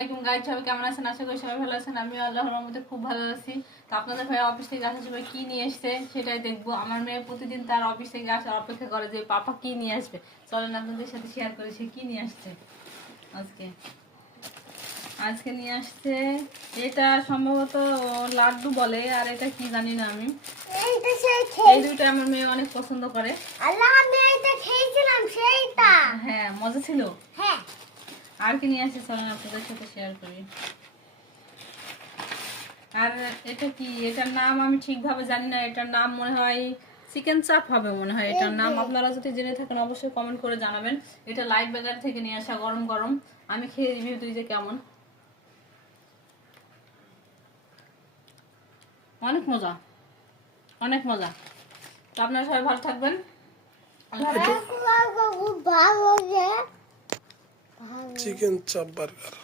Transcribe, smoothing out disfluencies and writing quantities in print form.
Guys সবাই কেমন আছেন? আশা করি সবাই ভালো আছেন। আমি আল্লাহর রহমতে খুব ভালো আছি। তো আপনাদের ভাই অফিস থেকে আসার সময় কি নিয়ে এসছে সেটাই দেখবো। আমার মেয়ে প্রতিদিন তার অফিস থেকে আসার অপেক্ষা করে যে পাপা কি নিয়ে আসবে। চলেন আপনাদের সাথে শেয়ার করি সে কি নিয়ে আসছে আজকে। আজকে নিয়ে আসছে এটা সম্ভবত লাড্ডু বলে, আর এটা কি জানি না আমি। এই দুইটা আমার মেয়ে অনেক পছন্দ করে। হ্যাঁ, মজা ছিল। হ্যাঁ, আর কি নিয়ে আসছে চলেন আপনাদের সাথে শেয়ার করি। আর এটা কি, এটার নাম আমি ঠিকভাবে জানি না। এটার নাম মনে হয় চিকেন চাপ হবে মনে হয় এটার নাম। আপনারা যদি জেনে থাকেন অবশ্যই কমেন্ট করে জানাবেন। এটা লাইট বাজার থেকে নিয়ে আসা, গরম গরম। আমি খেয়ে রিভিউ দিই যে কেমন। অনেক মজা, অনেক মজা। তো আপনারা সবাই ভালো থাকবেন। ভালো চিকেন চাপ বার্গার।